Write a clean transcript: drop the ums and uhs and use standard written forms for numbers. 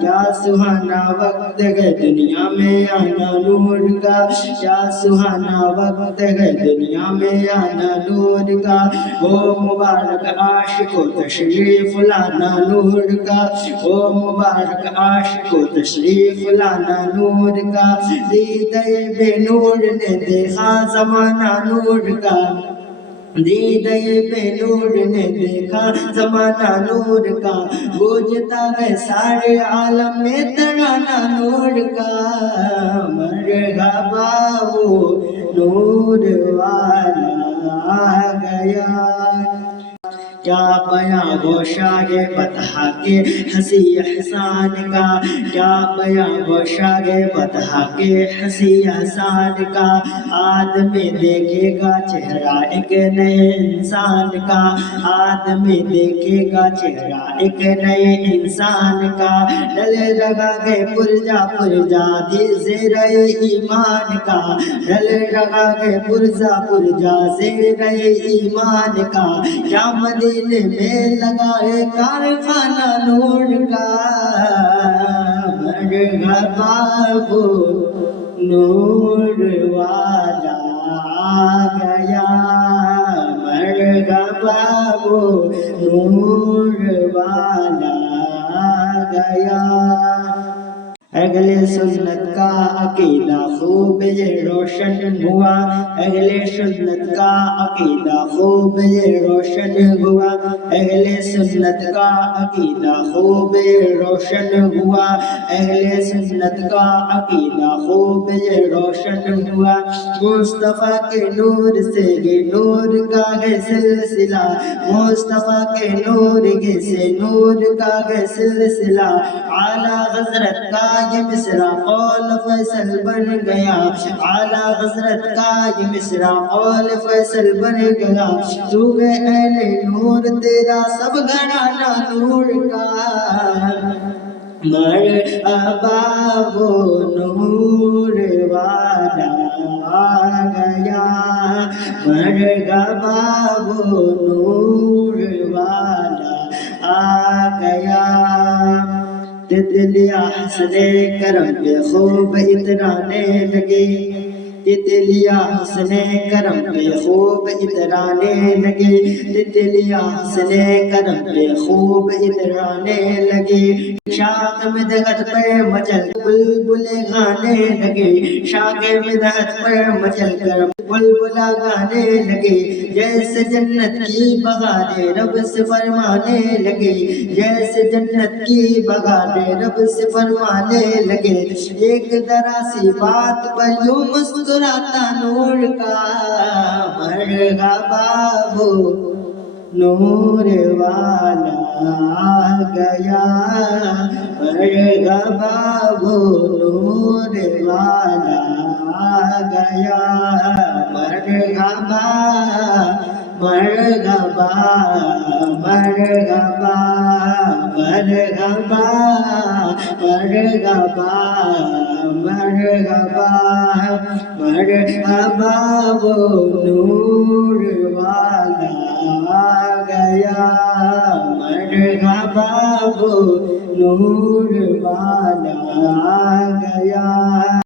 کیا سہانا وقت ہے دنیا میں آنا نور کا، کیا سہانا وقت ہے دنیا میں آنا نور کا، او مبارک عاشق و تشریف لانا نور کا، او مبارک عاشق و تشریف لانا نور کا، دیدہ بے نور نے دیکھا زمانہ نور کا، دیدہ بے نور نے دیکھا زمانہ نور کا، گونجتا ہے سارے عالم میں ترانہ نور کا، مرحبا وہ نور والا آ گیا، کیا بیاں وہ شاہ بطحہ کے حسی احسان کا، کیا بیاں وہ شاہ بطحہ کے حسی احسان کا، آدمی دیکھے گا چہرہ ایک نئے انسان کا، آدمی دیکھے گا چہرہ ایک نئے انسان کا، ڈل رہا ہے پرجا پرجا دی زیرہ ایمان کا، ڈل رہا ہے پرجا پرجا زیرہ ایمان کا، کیا مدینے میں لگا ہے کارخانہ نور کا، مرحبا وہ نور والا آ گیا، مرحبا وہ نور والا آ گیا، اہل سنت کا عقیدہ خوب یہ روشن ہوا، اہل سنت کا عقیدہ خوب یہ روشن ہوا، اہل سنت کا عقیدہ خوب یہ روشن ہوا، اہل سنت کا عقیدہ خوب یہ روشن ہوا، مصطفیٰ کے نور سے یہ نور کا ہے سلسلہ، مصطفیٰ کے نور سے نور کا ہے سلسلہ، اعلیٰ حضرت کا یہ مصرع قول فیصل بن گیا، اعلیٰ حضرت کا یہ مصرع قول فیصل بن گیا، تو ہے اہل نور تیرا سب گھرانہ نور کا، مرحبا وہ نور والا آ گیا، مرحبا وہ نور والا آ گیا، تتلیاں حسن کرم پہ خوب اترانے لگے، تتلیاں حسن کرم پہ خوب اترانے لگے، تتلیاں حسن کرم پہ خوب اترانے لگے، شاخ مدحت پر مچل بلبل گانے لگے، شاخ مدحت پر مچل کر بلبلا گانے لگے، جیسے جنت کی بہاریں رب سے فرمانے لگے، جیسے جنت کی بہاریں رب سے فرمانے لگے، ایک ذرا سی بات پر یوں مسکراتا نور کا، مرحبا وہ نور والا آ گیا، مرحبا وہ نور والا آ گیا، مرحبا مرحبا مرحبا مرحبا مرحبا مرحبا مرحبا وہ نور والا آ گیا، مرحبا وہ نور والا آ گیا۔